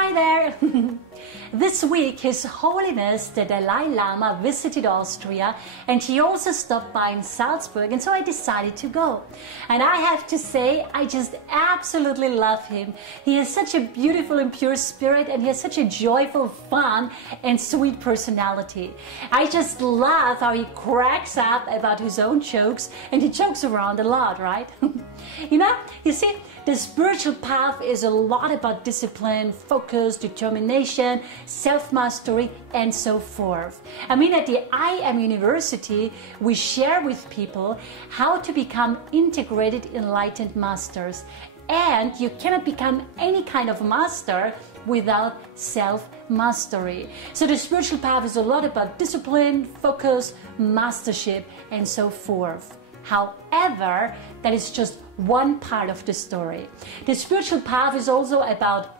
Hi there! This week, His Holiness the Dalai Lama visited Austria, and he also stopped by in Salzburg, and so I decided to go. And I have to say, I just absolutely love him. He has such a beautiful and pure spirit, and he has such a joyful, fun and sweet personality. I just love how he cracks up about his own jokes, and he jokes around a lot, right? You see, the spiritual path is a lot about discipline, focus, determination, self-mastery, and so forth. I mean, at the I Am University, we share with people how to become integrated, enlightened masters. And you cannot become any kind of master without self-mastery. So the spiritual path is a lot about discipline, focus, mastership, and so forth. However, that is just one part of the story. The spiritual path is also about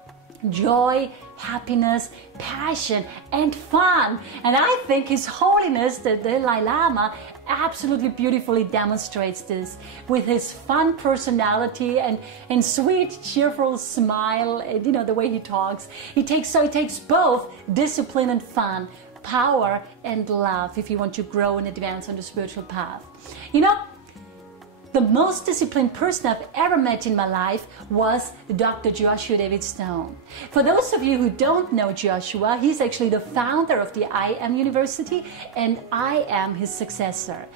joy, happiness, passion, and fun. And I think His Holiness the Dalai Lama absolutely beautifully demonstrates this with his fun personality and sweet, cheerful smile, and the way he talks. He takes both discipline and fun, power and love, if you want to grow and advance on the spiritual path. The most disciplined person I've ever met in my life was Dr. Joshua David Stone. For those of you who don't know Joshua, he's actually the founder of the I Am University, and I am his successor.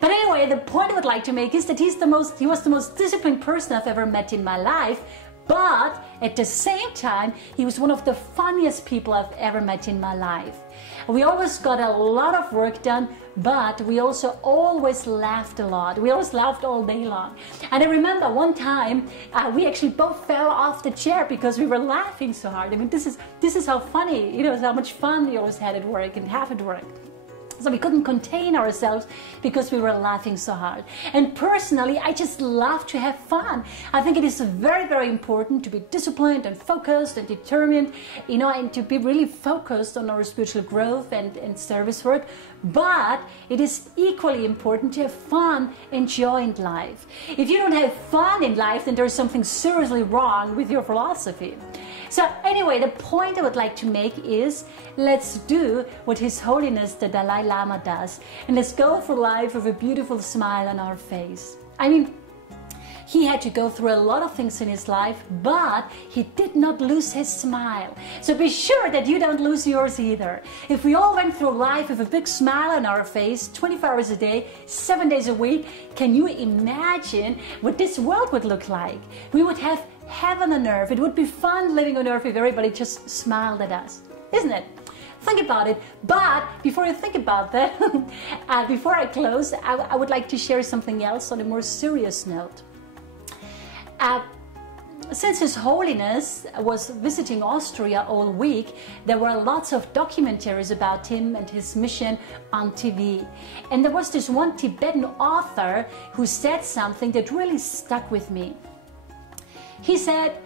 But anyway, the point I would like to make is that he was the most disciplined person I've ever met in my life. But at the same time, he was one of the funniest people I've ever met in my life. We always got a lot of work done, but we also always laughed a lot. We always laughed all day long. And I remember one time we actually both fell off the chair because we were laughing so hard. I mean, this is how funny, how much fun we always had at work and have at work. So we couldn't contain ourselves because we were laughing so hard. And personally, I just love to have fun. I think it is very, very important to be disciplined and focused and determined, and to be really focused on our spiritual growth and service work. But it is equally important to have fun and joy in life. If you don't have fun in life, then there's something seriously wrong with your philosophy. So anyway, the point I would like to make is, let's do what His Holiness the Dalai Lama does, and let's go through life with a beautiful smile on our face. I mean, he had to go through a lot of things in his life, but he did not lose his smile. So be sure that you don't lose yours either. If we all went through life with a big smile on our face, 24 hours a day, 7 days a week, can you imagine what this world would look like? We would have heaven on earth. It would be fun living on earth if everybody just smiled at us, isn't it? Think about it. But before I think about that, before I close, I would like to share something else on a more serious note. Since His Holiness was visiting Austria all week, there were lots of documentaries about him and his mission on TV. And there was this one Tibetan author who said something that really stuck with me. He said,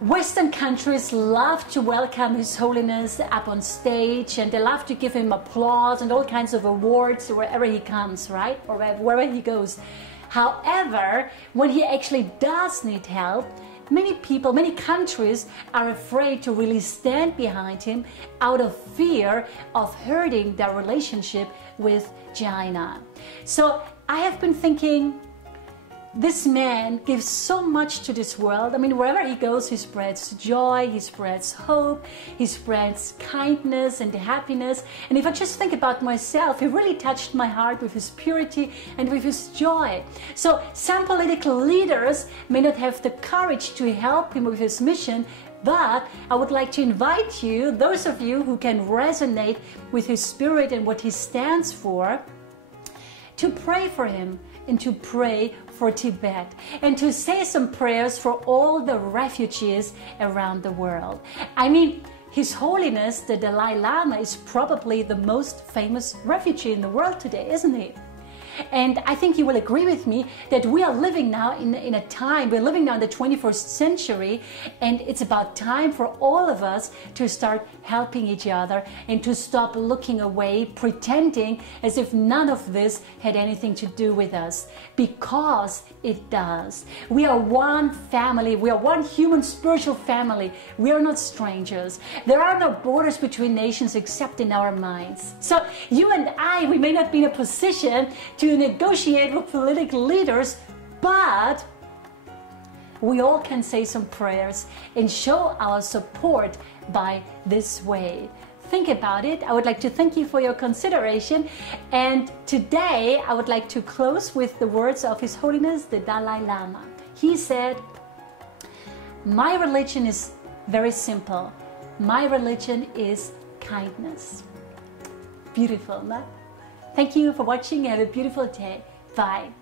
Western countries love to welcome His Holiness up on stage, and they love to give him applause and all kinds of awards wherever he comes, right? Or wherever he goes. However, when he actually does need help, many people, many countries are afraid to really stand behind him out of fear of hurting their relationship with China. So I have been thinking, this man gives so much to this world. I mean, wherever he goes, he spreads joy, he spreads hope, he spreads kindness and happiness. And if I just think about myself, he really touched my heart with his purity and with his joy. So some political leaders may not have the courage to help him with his mission, but I would like to invite you, those of you who can resonate with his spirit and what he stands for, to pray for him and to pray for Tibet and to say some prayers for all the refugees around the world. I mean, His Holiness the Dalai Lama is probably the most famous refugee in the world today, isn't he? And I think you will agree with me that we are living now in a time, we're living now in the 21st century, and it's about time for all of us to start helping each other and to stop looking away, pretending as if none of this had anything to do with us. Because it does. We are one family. We are one human spiritual family. We are not strangers. There are no borders between nations except in our minds. So you and I, we may not be in a position to negotiate with political leaders, but we all can say some prayers and show our support by this way. Think about it. I would like to thank you for your consideration. And today I would like to close with the words of His Holiness the Dalai Lama. He said, "My religion is very simple. My religion is kindness." Beautiful, no? Thank you for watching and have a beautiful day. Bye.